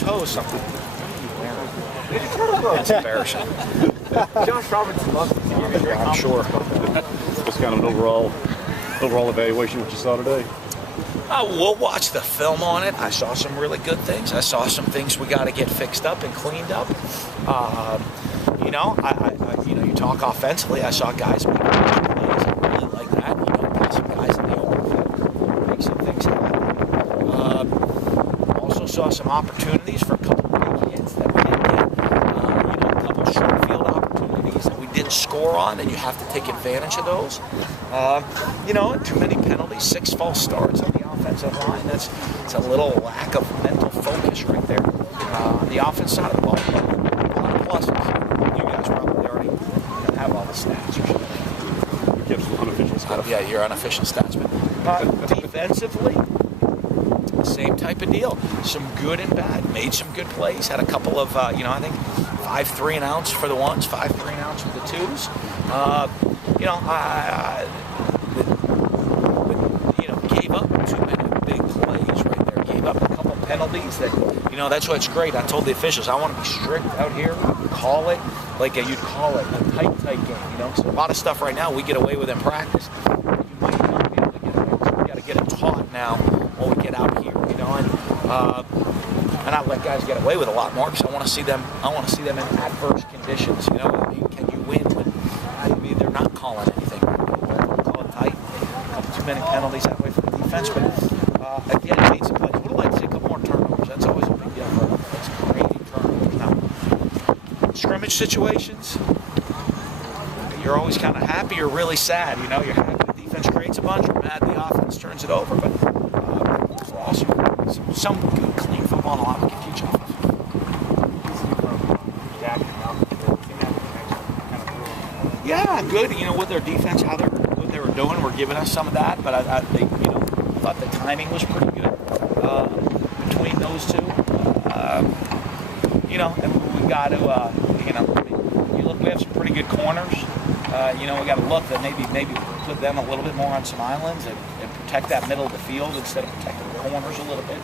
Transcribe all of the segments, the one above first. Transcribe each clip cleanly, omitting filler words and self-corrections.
toes something. That's embarrassing. Josh Robinson loves the team. I'm sure. What's kind of an overall evaluation of what you saw today? We'll watch the film on it. I saw some really good things. I saw some things we got to get fixed up and cleaned up. You talk offensively. I saw guys make plays. I really like that. Got some guys in the open field make some things happen. Also saw some opportunities for a couple of big hits that we didn't get. A couple of short field opportunities that we didn't score on, and you have to take advantage of those. Too many penalties, 6 false starts on the offensive line. It's a little lack of mental focus right there on the offense side of the ball. But a lot of pluses. You guys probably already have all the stats. We kept some unofficial stats. Yeah, your unofficial stats. But defensively, same type of deal. Some good and bad. Made some good plays. Had a couple of, I think 5 3-and-outs for the ones, 5 3-and-outs for the twos. Gave up too many big plays right there. Gave up a couple penalties that, that's why it's great. I told the officials, I want to be strict out here. Call it like you'd call it a tight game, So a lot of stuff right now we get away with in practice. You might not be able to get away with. So we got to get it taught now when we get out here, and not let guys get away with a lot more because I want to see them in adverse conditions, can you win when maybe they're not calling anything? Call it tight. A couple too many penalties that way for the defense, but again, made some plays. Would have liked to see a couple more turnovers. That's always a big deal for us. That's creating turnovers. Now, scrimmage situations, you're always kind of happy or really sad. You're happy the defense creates a bunch, you're mad the offense turns it over, but also some good, clean football and a lot we can teach off of. Yeah, good. With their defense, what they were doing, were giving us some of that. But I thought the timing was pretty good between those two. And we got to, you look. We have some pretty good corners. We got to look that maybe put them a little bit more on some islands and protect that middle of the field instead of protecting the corners a little bit.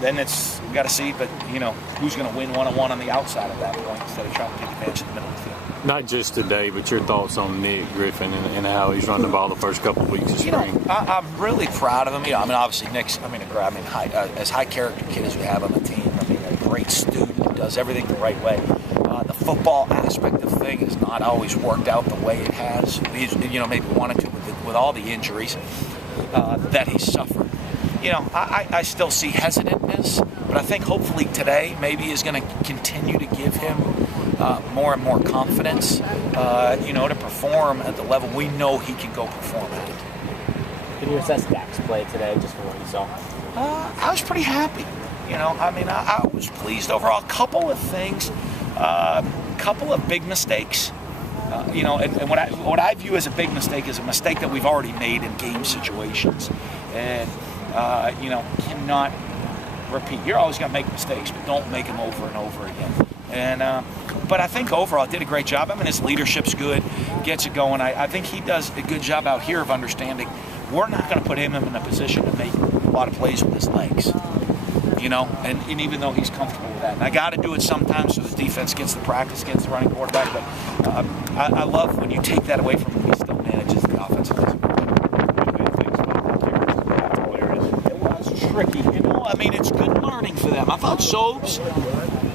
Then we got to see, but who's going to win one-on-one on the outside at that point instead of trying to take advantage of the middle of the field. Not just today, but your thoughts on Nick Griffin and how he's run the ball the first couple of weeks of spring. I'm really proud of him. Obviously Nick's, as high character kid as we have on the team. A great student who does everything the right way. The football aspect of thing has not always worked out the way it has. He's, maybe wanted to with all the injuries that he's suffered. I still see hesitantness, but I think hopefully today maybe is going to continue to give him more and more confidence, to perform at the level we know he can go perform at. Can you assess Dak's play today, just from what you saw? I was pretty happy. I was pleased overall. A couple of things, couple of big mistakes. And what I view as a big mistake is a mistake that we've already made in game situations, and cannot repeat. You're always going to make mistakes, but don't make them over and over again. And but I think overall did a great job. His leadership's good, gets it going. I think he does a good job out here of understanding we're not going to put him in a position to make a lot of plays with his legs. And even though he's comfortable with that. And I got to do it sometimes so the defense gets the practice against the running quarterback. But I love when you take that away from him, he still manages the offensive line. It was tricky. It's good learning for them. I thought Sobes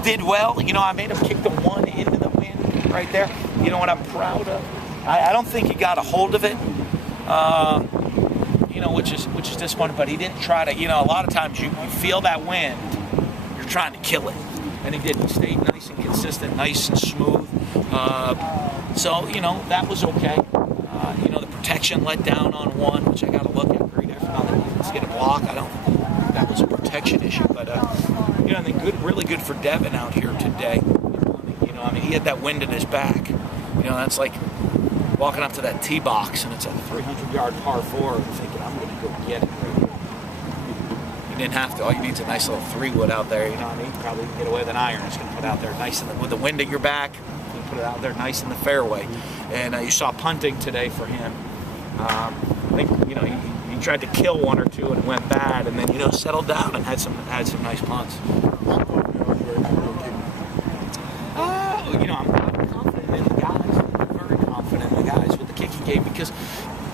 did well. I made him kick the one into the wind right there. What I'm proud of. I don't think he got a hold of it. Which is disappointing, but he didn't try to, a lot of times you feel that wind, you're trying to kill it. And he did. He stayed nice and consistent, nice and smooth. That was okay. The protection let down on one, which I got to look at pretty differently. Let's get a block. I don't think that was a protection issue, but, I think really good for Devin out here today. He had that wind in his back. That's like walking up to that tee box and it's a 300-yard par 4 and thinking, I'm going to go get it. You didn't have to. All you need is a nice little 3-wood out there. Probably get away with an iron. It's going to put it out there nice with the wind at your back. You put it out there nice in the fairway. And you saw punting today for him. I think, he he tried to kill one or two and it went bad, and then settled down and had some nice punts. I'm confident in the guys. I'm very confident in the guys with the kicking game because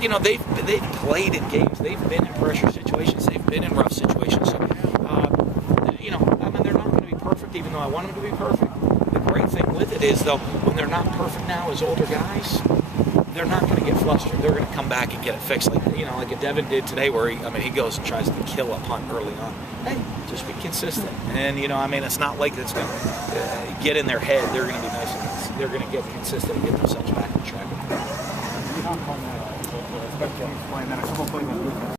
they've played in games, they've been in pressure situations, they've been in rough situations. So they're not going to be perfect, even though I want them to be perfect. The great thing with it is, though, when they're not perfect now as older guys, they're not going to get flustered. They're going to come back and get it fixed, like a Devin did today, where he goes and tries to kill a punt early on. Hey, just be consistent, and it's not like it's going to get in their head. They're going to be nice and they're going to get consistent and get themselves back on track.